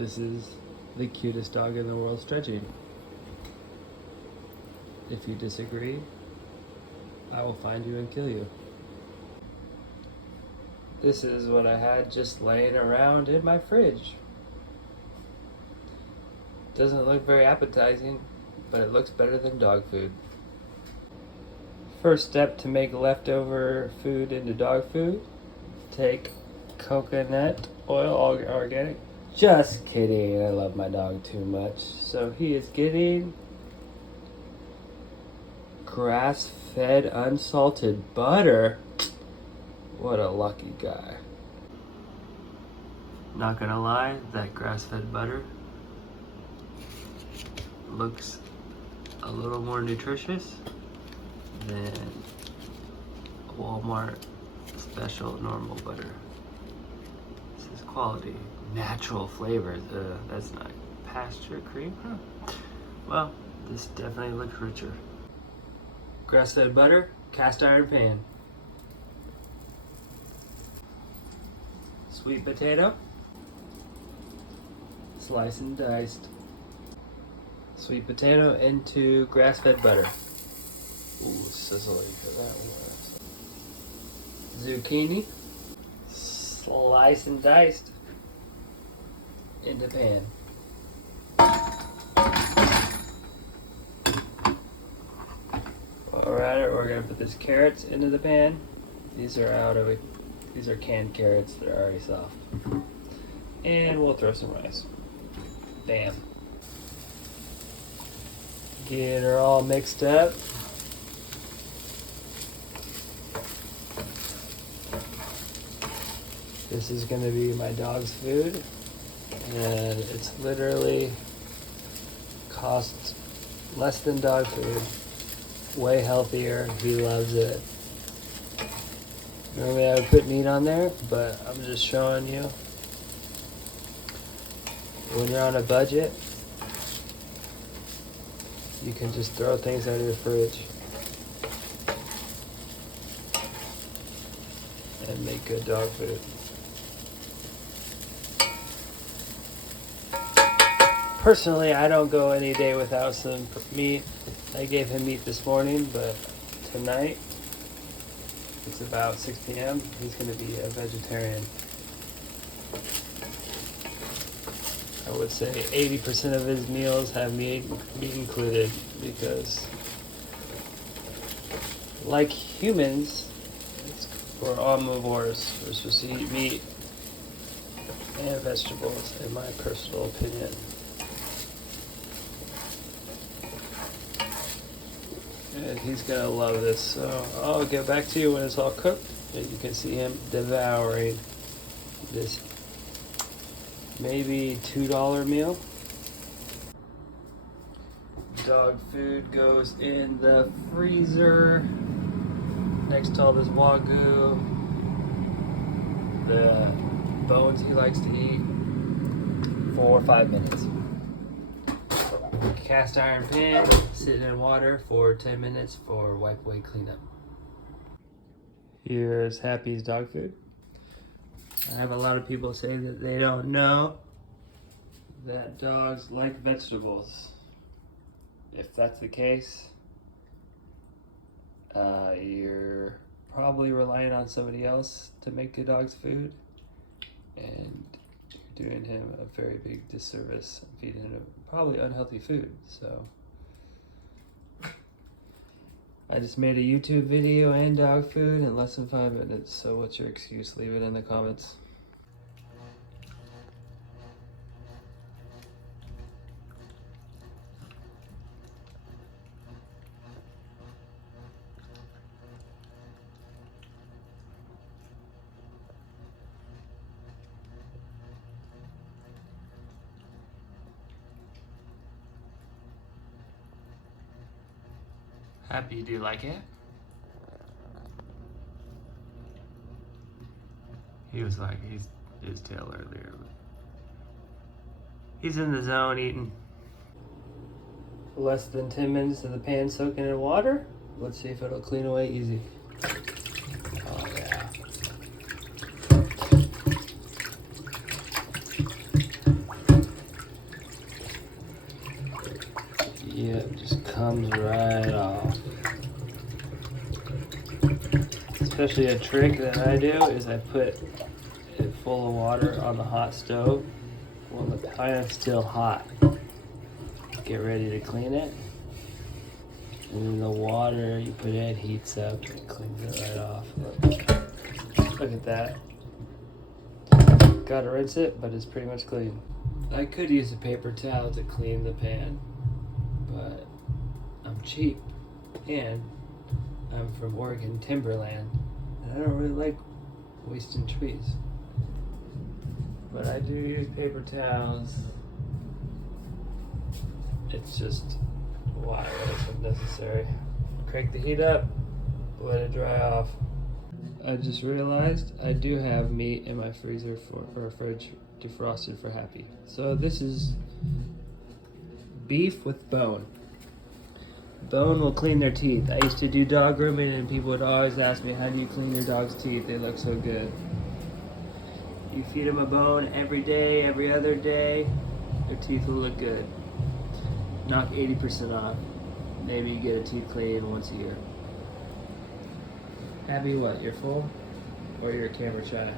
This is the cutest dog in the world stretching. If you disagree, I will find you and kill you. This is what I had just laying around in my fridge. Doesn't look very appetizing, but it looks better than dog food. First step to make leftover food into dog food: take coconut oil, all organic. Just kidding, I love my dog too much. So he is getting grass-fed unsalted butter. What a lucky guy. Not gonna lie, that grass-fed butter looks a little more nutritious than Walmart special normal butter. This is quality, natural flavors. That's not pasture cream, huh? Well, this definitely looks richer. Grass-fed butter, cast iron pan. Sweet potato, sliced and diced. Sweet potato into grass-fed butter. Ooh, sizzling for that one. Zucchini, sliced and diced into pan. While we're at it, we're gonna put these carrots into the pan. These are canned carrots. They're already soft. And we'll throw some rice. Bam. Get her all mixed up. This is gonna be my dog's food. And it's literally costs less than dog food. Way healthier. He loves it. Normally I would put meat on there, but I'm just showing you. When you're on a budget, you can just throw things out of your fridge and make good dog food. Personally, I don't go any day without some meat. I gave him meat this morning, but tonight, it's about 6 p.m. He's going to be a vegetarian. I would say 80% of his meals have meat included, because like humans, we're omnivores. We're supposed to eat meat and vegetables, in my personal opinion. And he's gonna love this, so I'll get back to you when it's all cooked, and you can see him devouring this maybe $2 meal. Dog food goes in the freezer next to all this Wagyu. The bones he likes to eat. 4 or 5 minutes. Cast iron pan, sitting in water for 10 minutes for wipe away cleanup. Here's Happy's dog food. I have a lot of people say that they don't know that dogs like vegetables. If that's the case, you're probably relying on somebody else to make your dog's food, and you're doing him a very big disservice, feeding him probably unhealthy food. So I just made a YouTube video and dog food in less than 5 minutes. So what's your excuse? Leave it in the comments. Happy, do you like it? He was like, his tail earlier. He's in the zone eating. Less than 10 minutes of the pan soaking in water. Let's see if it'll clean away easy. Oh yeah. comes right off. Especially a trick that I do is I put it full of water on the hot stove when the pan's still hot. Get ready to clean it. And then the water you put in heats up and cleans it right off. Look at that. Gotta rinse it, but it's pretty much clean. I could use a paper towel to clean the pan, but I'm cheap and I'm from Oregon timberland and I don't really like wasting trees. But I do use paper towels. It's just why it's unnecessary. Crank the heat up, let it dry off. I just realized I do have meat in my freezer or fridge defrosted for Happy. So this is beef with bone. Bone will clean their teeth. I used to do dog grooming and people would always ask me, how do you clean your dog's teeth? They look so good. You feed them a bone every day, every other day, their teeth will look good. Knock 80% off. Maybe you get a teeth clean once a year. Happy what? You're full? Or you're camera shy?